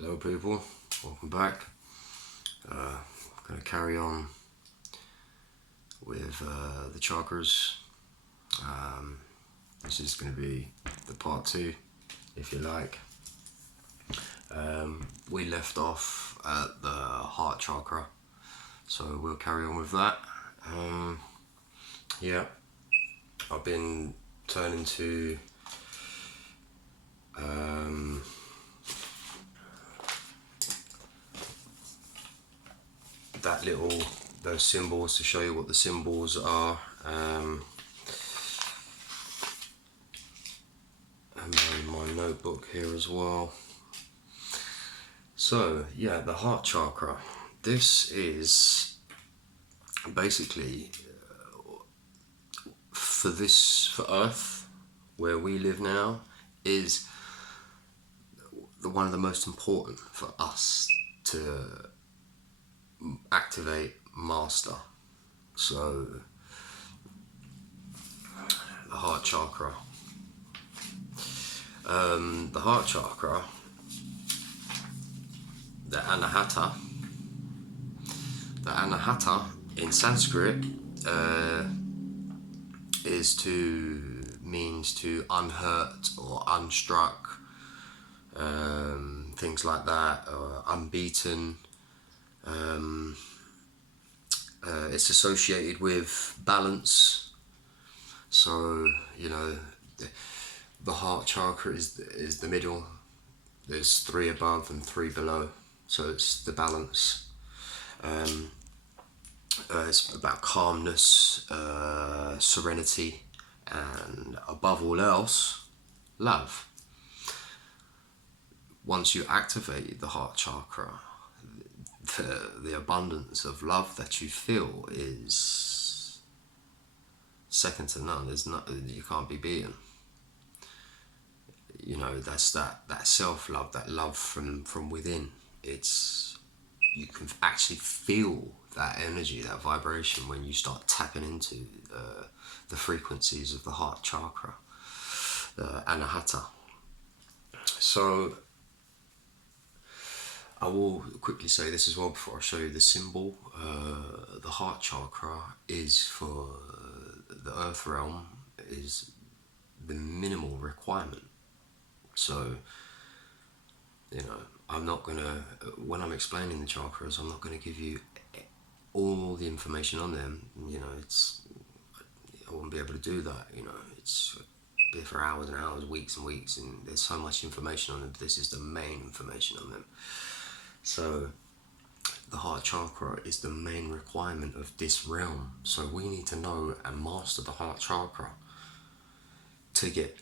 Hello people, welcome back. I'm going to carry on with the chakras. This is going to be the part 2, if you like. We left off at the heart chakra, so we'll carry on with that. Yeah, I've been turning to those symbols to show you what the symbols are. And my notebook here as well. So yeah, the heart chakra. This is basically for Earth, where we live now, is one of the most important for us to activate, master. So the heart chakra. The heart chakra, the anahata. The anahata in Sanskrit means to unhurt or unstruck, things like that, or unbeaten. It's associated with balance. So the heart chakra is the middle. There's 3 above and 3 below, so it's the balance. It's about calmness, serenity, and above all else, love. Once you activate the heart chakra, the abundance of love that you feel is second to none. You can't be beaten. That's that self-love, that love from within. You can actually feel that energy, that vibration, when you start tapping into the frequencies of the heart chakra, the anahata. So I will quickly say this as well before I show you the symbol. The heart chakra is, for the earth realm, is the minimal requirement. So I'm not going to, when I'm explaining the chakras, I'm not going to give you all the information on them. I wouldn't be able to do that. It's be for hours and hours, weeks and weeks, and there's so much information on them. This is the main information on them. So the heart chakra is the main requirement of this realm. So we need to know and master the heart chakra to get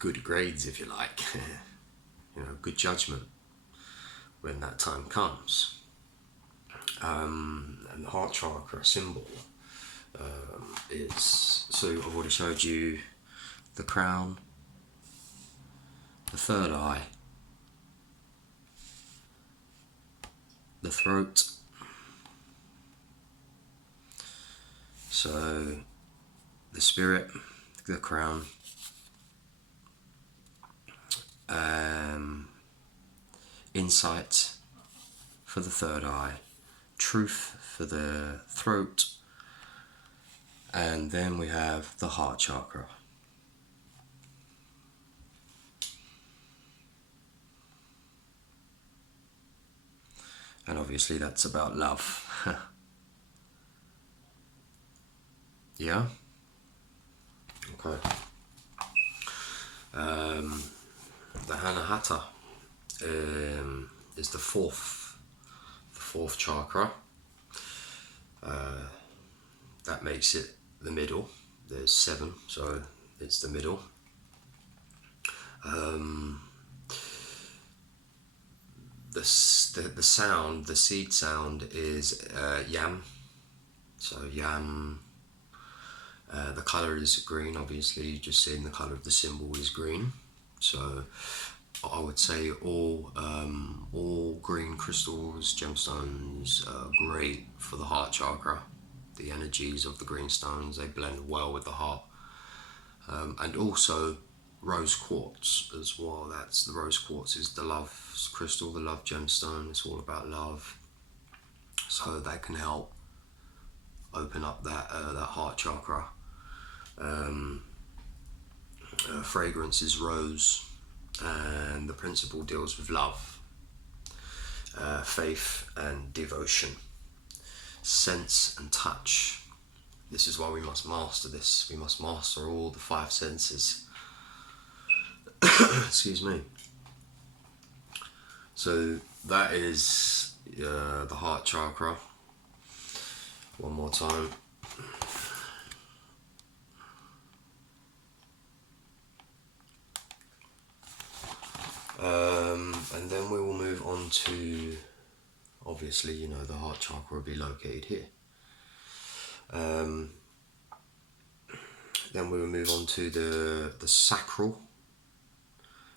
good grades, if you like. Good judgment when that time comes. And the heart chakra symbol is, so I've already showed you the crown, the third eye, the throat. So the spirit, the crown, insight for the third eye, truth for the throat, and then we have the heart chakra. And obviously that's about love. Yeah? Okay. The anahata is the fourth chakra. That makes it the middle. There's 7, so it's the middle. The sound, the seed sound is yam. So yam. The colour is green. Obviously, you just seen the colour of the symbol is green. So I would say all green crystals, gemstones, are great for the heart chakra. The energies of the green stones, they blend well with the heart. And also rose quartz as well. That's the rose quartz is the love crystal, the love gemstone. It's all about love, so that can help open up that heart chakra. Fragrance is rose, and the principle deals with love, faith and devotion, sense and touch. This is why we must master this. We must master all the five senses. Excuse me. So that is the heart chakra. One more time. And then we will move on to, obviously, you know, the heart chakra will be located here. Then we will move on to the sacral.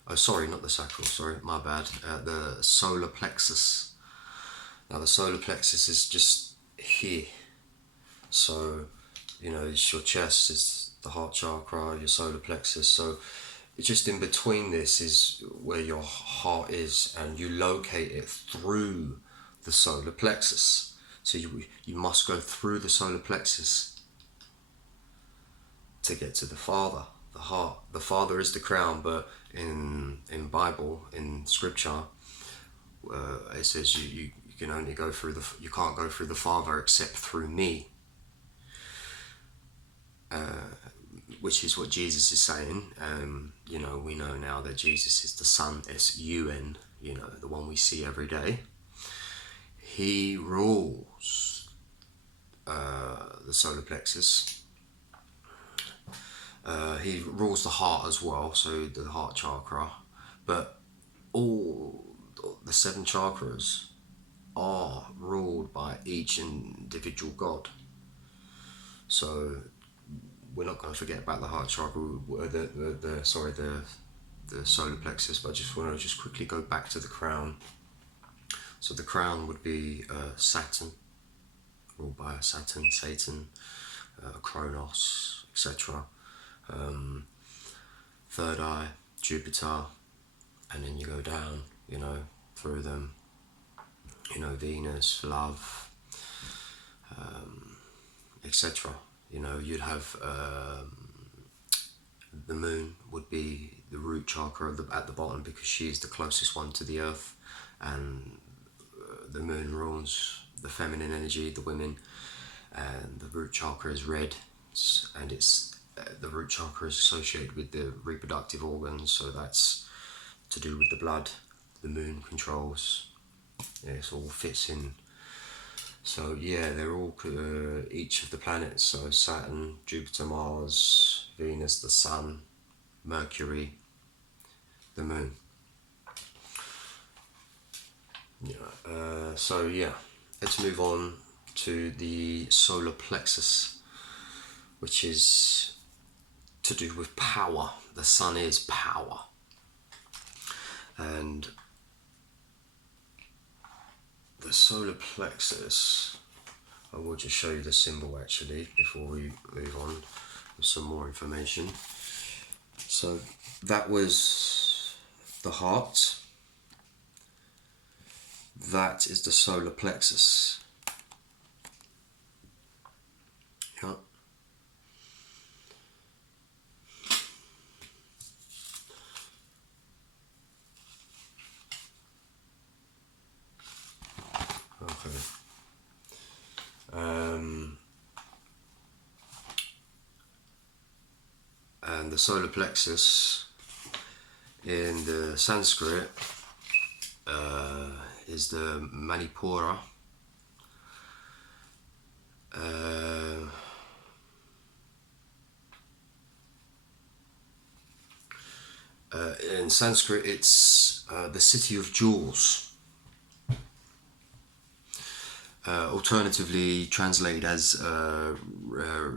Oh, sorry, not the sacral, sorry, my bad. The solar plexus. Now, the solar plexus is just here. So, you know, it's your chest, is the heart chakra, your solar plexus. So, it's just in between this is where your heart is, and you locate it through the solar plexus. So, you must go through the solar plexus to get to the Father, the heart. The Father is the crown, but in Bible, in Scripture, it says you can only go through you can't go through the Father except through me, which is what Jesus is saying. You know, we know now that Jesus is the Son, S-U-N, you know, the one we see every day. He rules the solar plexus. He rules the heart as well, so the heart chakra. But all the 7 chakras are ruled by each individual god. So we're not going to forget about the heart chakra, the solar plexus, but I just want to quickly go back to the crown. So the crown would be Saturn, ruled by Saturn, Satan, Kronos, etc. Third eye, Jupiter, and then you go down, you know, through them, you know, Venus, love, etc. You know, you'd have the moon would be the root chakra at the bottom, because she is the closest one to the earth, and the moon rules the feminine energy, the women, and the root chakra is red, and it's the root chakra is associated with the reproductive organs, so that's to do with the blood. The moon controls. Yeah, it all fits in. So yeah, they're all each of the planets. So Saturn, Jupiter, Mars, Venus, the Sun, Mercury, the Moon. Yeah. So yeah, let's move on to the solar plexus, which is to do with power. The sun is power, and the solar plexus, I will just show you the symbol actually before we move on with some more information. So that was the heart. That is the solar plexus. Yeah. Okay. And the solar plexus in the Sanskrit is the Manipura. In Sanskrit, it's the city of jewels. Alternatively translated as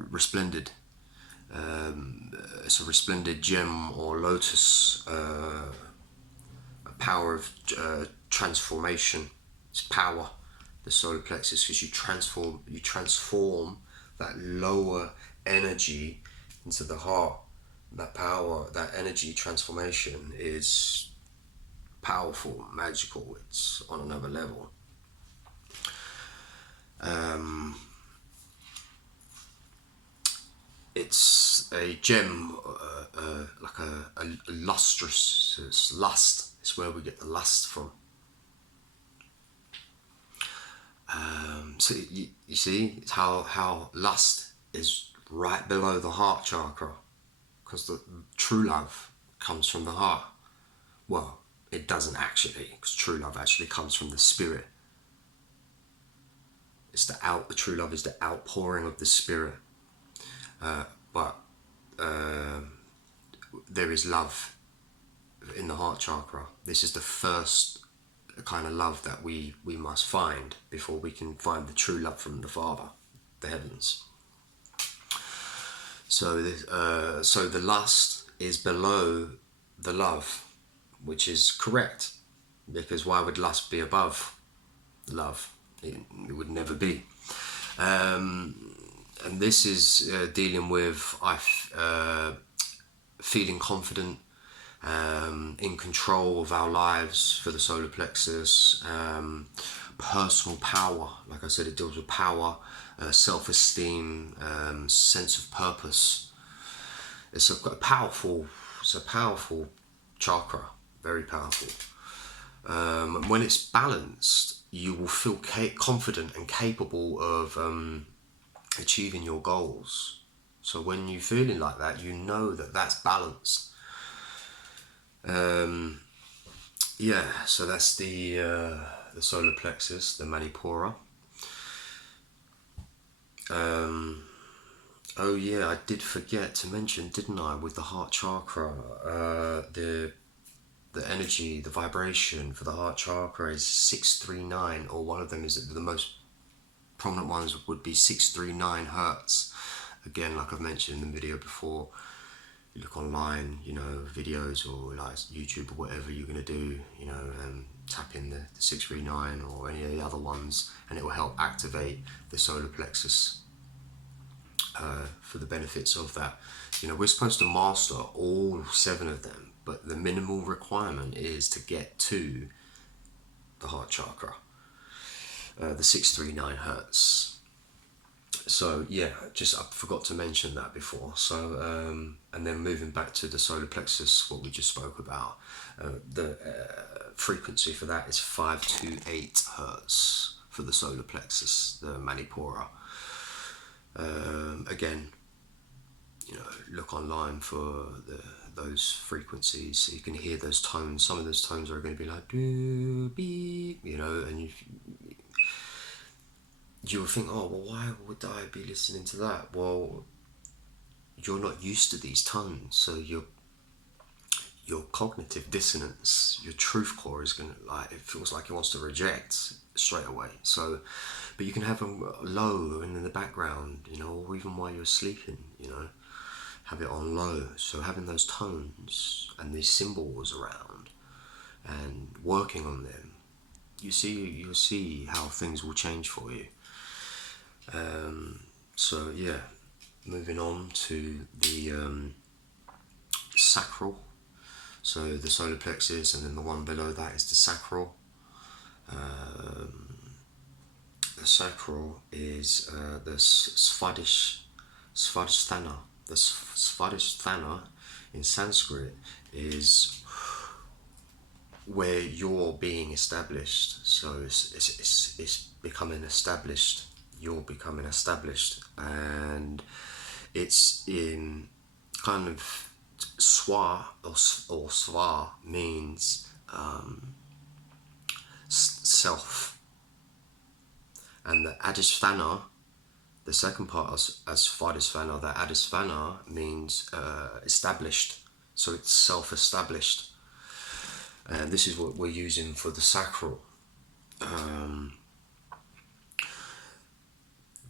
resplendent. It's a resplendent gem or lotus, a power of transformation. It's power, the solar plexus, because you transform that lower energy into the heart. that power, that energy transformation is powerful, magical. It's on another level. It's a gem, like a lustrous. It's lust. It's where we get the lust from. So you see, it's how lust is right below the heart chakra, because the true love comes from the heart. Well, it doesn't actually, because true love actually comes from the spirit. It's the true love is the outpouring of the spirit. But there is love in the heart chakra. This is the first kind of love that we must find before we can find the true love from the Father, the heavens. So so the lust is below the love, which is correct, because why would lust be above love? It would never be. And this is dealing with feeling confident, in control of our lives for the solar plexus, personal power. Like I said, it deals with power, self-esteem, sense of purpose. It's a powerful chakra, very powerful. When it's balanced, you will feel confident and capable of achieving your goals. So when you're feeling like that, you know that that's balanced. Yeah, so that's the solar plexus, the manipura. Oh yeah, I did forget to mention, didn't I, with the heart chakra, the energy, the vibration for the heart chakra is 639, or one of them is the most prominent ones would be 639 hertz. Again, like I've mentioned in the video before, you look online, videos or like YouTube or whatever you're going to do, tap in the 639 or any of the other ones, and it will help activate the solar plexus for the benefits of that. We're supposed to master all 7 of them, but the minimal requirement is to get to the heart chakra, the 639 hertz. So yeah, I forgot to mention that before. So and then moving back to the solar plexus, what we just spoke about, the frequency for that is 528 hertz for the solar plexus, the manipura. Again, look online for those frequencies so you can hear those tones. Some of those tones are going to be like do beep, and you will think, oh, well, why would I be listening to that? Well, you're not used to these tones, so your cognitive dissonance, your truth core is going to, it feels like it wants to reject straight away. So, but you can have them low and in the background, or even while you're sleeping, have it on low. So having those tones and these symbols around and working on them, you'll see how things will change for you. So yeah, moving on to the sacral. So the solar plexus, and then the one below that is the sacral. The sacral is the Svadhisthana. The Svadhisthana in Sanskrit is where you're being established. So it's becoming established. You're becoming established, and it's in kind of swa or sva means self, and the adhisthana, the second part as Svadhisthana, the adhisthana means established, so it's self-established, and this is what we're using for the sacral.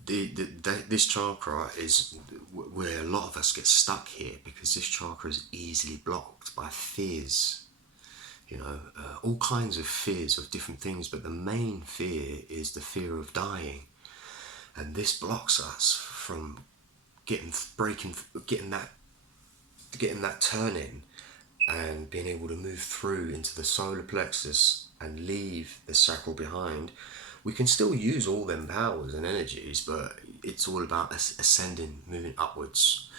This chakra is where a lot of us get stuck here, because this chakra is easily blocked by fears, all kinds of fears of different things, but the main fear is the fear of dying, and this blocks us from getting that getting that turning and being able to move through into the solar plexus and leave the sacral behind, we can still use all them powers and energies, but it's all about ascending, moving upwards.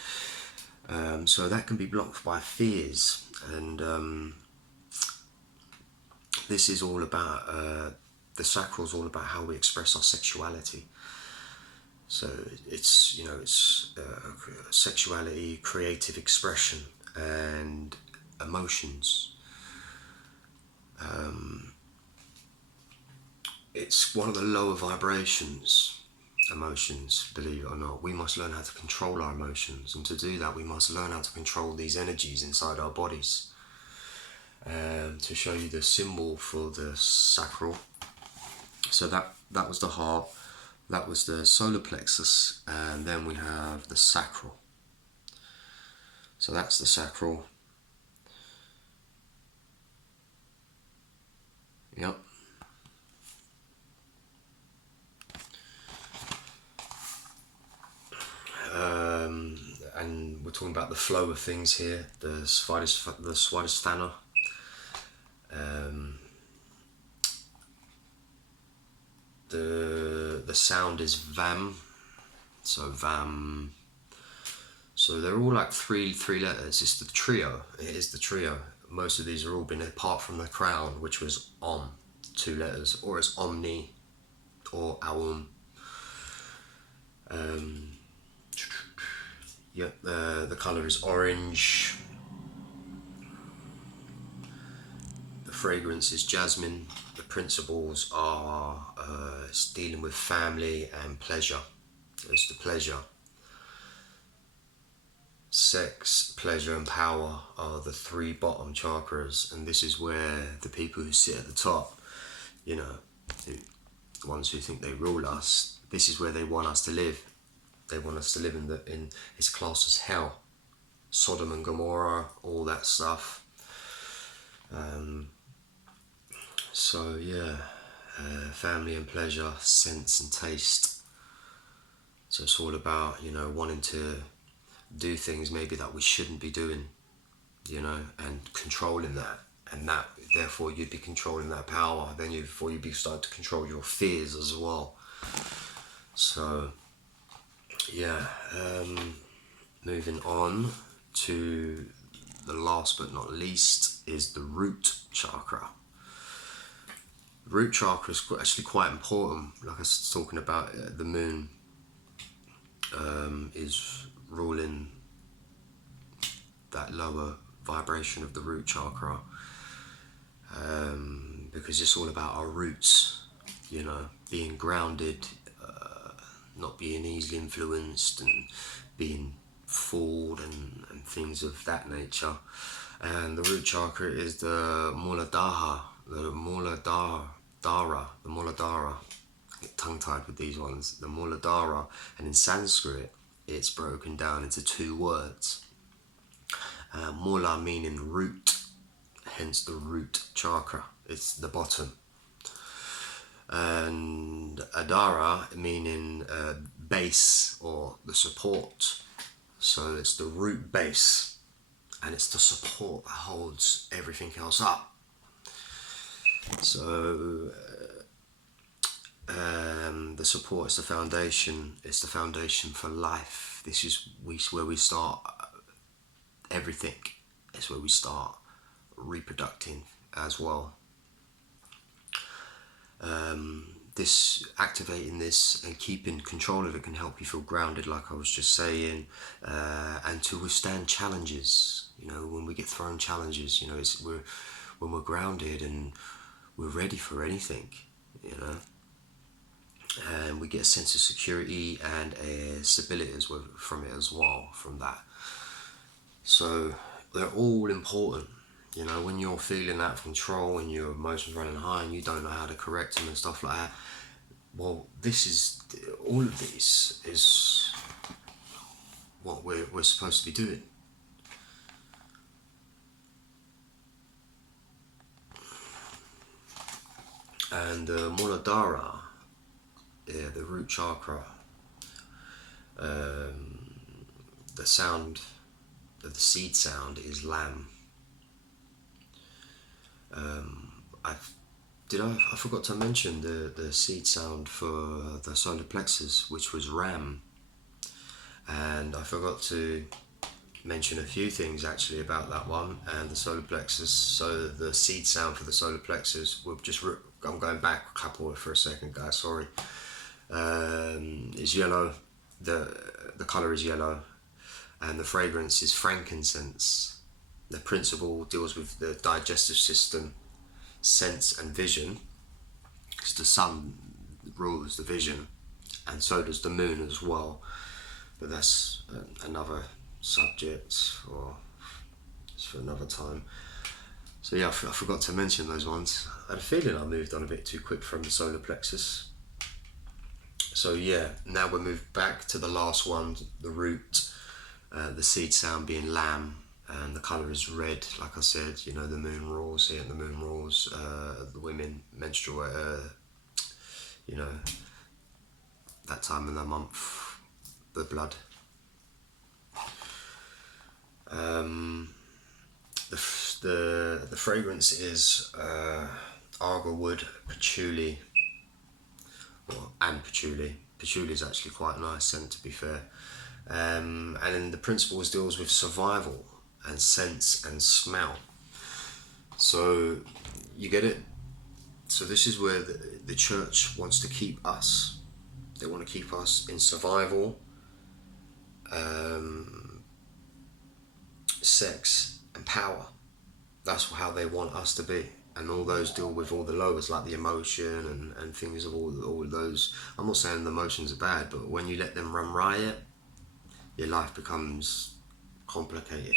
So that can be blocked by fears, and this is all about the sacral is all about how we express our sexuality. So it's sexuality, creative expression, and emotions. It's one of the lower vibrations, emotions, believe it or not. We must learn how to control our emotions, and to do that we must learn how to control these energies inside our bodies. To show you the symbol for the sacral, so that was the heart, that was the solar plexus, and then we have the sacral. So that's the sacral. Yep. And we're talking about the flow of things here. The Swadhisthana. The sound is vam. So vam. So they're all like three letters. It's the trio. It is the trio. Most of these are all been, apart from the crown, which was om, 2 letters, or it's omni, or aum. Yep. The color is orange. The fragrance is jasmine. The principles are it's dealing with family and pleasure. It's the pleasure. Sex, pleasure, and power are the 3 bottom chakras, and this is where the people who sit at the top, the ones who think they rule us, this is where they want us to live. They want us to live in it's classed as hell, Sodom and Gomorrah, all that stuff. So yeah, family and pleasure, sense and taste. So it's all about wanting to do things maybe that we shouldn't be doing, and controlling that, and that therefore you'd be controlling that power. Then you'd be starting to control your fears as well. So yeah, moving on to the last but not least is the root chakra. Root chakra is actually quite important. Like I was talking about, the moon is ruling that lower vibration of the root chakra, because it's all about our roots, being grounded, not being easily influenced and being fooled and things of that nature. And the root chakra is the Muladhara, the Muladhara. I get tongue-tied with these ones. The Muladhara, and in Sanskrit it's broken down into 2 words. Mula meaning root, hence the root chakra. It's the bottom. And Adhara meaning base, or the support. So it's the root base, and it's the support that holds everything else up. So the support is the foundation. It's the foundation for life. This is where we start everything. It's where we start reproducing as well. This activating this and keeping control of it can help you feel grounded, like I was just saying, and to withstand challenges. When we get thrown challenges, when we're grounded and we're ready for anything, and we get a sense of security and a stability from it as well, from that. So they're all important. When you're feeling out of control and your emotions running high and you don't know how to correct them and stuff like that, well, all of this is what we're supposed to be doing. And Muladhara, the root chakra, the sound the seed sound is lamb. I forgot to mention the seed sound for the solar plexus, which was ram. And I forgot to mention a few things actually about that one and the solar plexus. So the seed sound for the solar plexus, I'm going back a couple for a second, guys, sorry. Is yellow, the colour is yellow, and the fragrance is frankincense. The principle deals with the digestive system, sense and vision, because the sun rules the vision, and so does the moon as well, but that's another subject, or it's for another time. So yeah, I forgot to mention those ones. I had a feeling I moved on a bit too quick from the solar plexus. So yeah, now we'll move back to the last one, the root, the seed sound being lamb, and the colour is red. Like I said, the moon roars here, and the moon roars, the women menstruate, that time of the month, the blood. The fragrance is arglewood, patchouli, and patchouli. Patchouli is actually quite a nice scent, to be fair. And then the principles deals with survival and sense and smell. So you get it. So this is where the church wants to keep us. They want to keep us in survival, sex and power. That's how they want us to be. And all those deal with all the lowers, like the emotion and things of all those. I'm not saying the emotions are bad, but when you let them run riot, your life becomes complicated.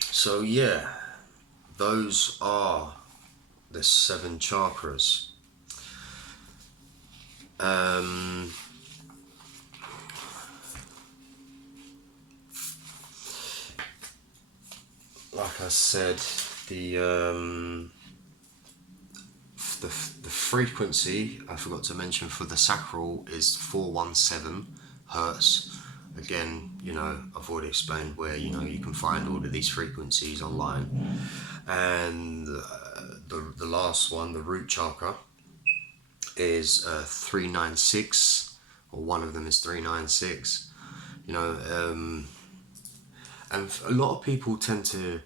So yeah, those are the 7 chakras. Like I said, the frequency I forgot to mention for the sacral is 417 hertz. Again, I've already explained where you can find all of these frequencies online. And the last one, the root chakra, is 396, or one of them is 396. And a lot of people tend to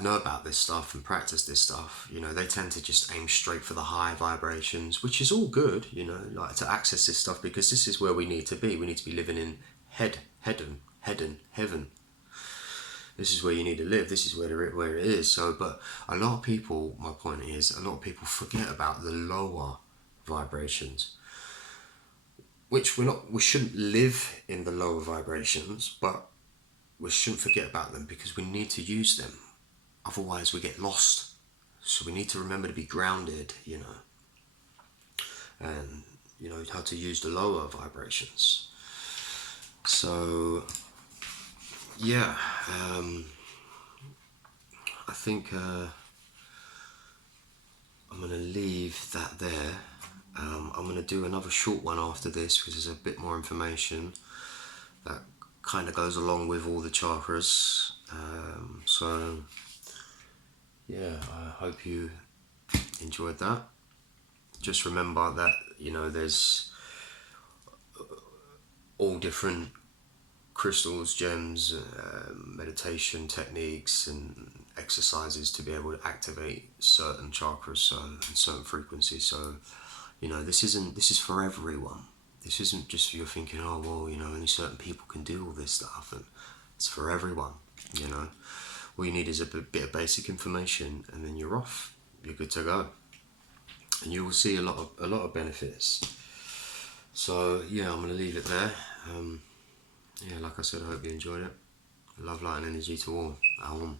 know about this stuff and practice this stuff. They tend to just aim straight for the high vibrations, which is all good, like to access this stuff, because this is where we need to be. We need to be living in heaven. This is where you need to live. This is where it is. So, but a lot of people, my point is, a lot of people forget about the lower vibrations, which we shouldn't live in the lower vibrations, but we shouldn't forget about them, because we need to use them. Otherwise we get lost. So we need to remember to be grounded, and how to use the lower vibrations. So yeah, I think I'm going to leave that there. I'm going to do another short one after this, because there's a bit more information that kind of goes along with all the chakras. So yeah, I hope you enjoyed that. Just remember that there's all different crystals, gems, meditation techniques and exercises to be able to activate certain chakras and certain frequencies. So this is for everyone. This isn't just for you thinking, oh well, only certain people can do all this stuff, and it's for everyone. All you need is a bit of basic information, and then you're off. You're good to go, and you will see a lot of benefits. So yeah, I'm gonna leave it there. Yeah, like I said, I hope you enjoyed it. Love, light and energy to all. Aum.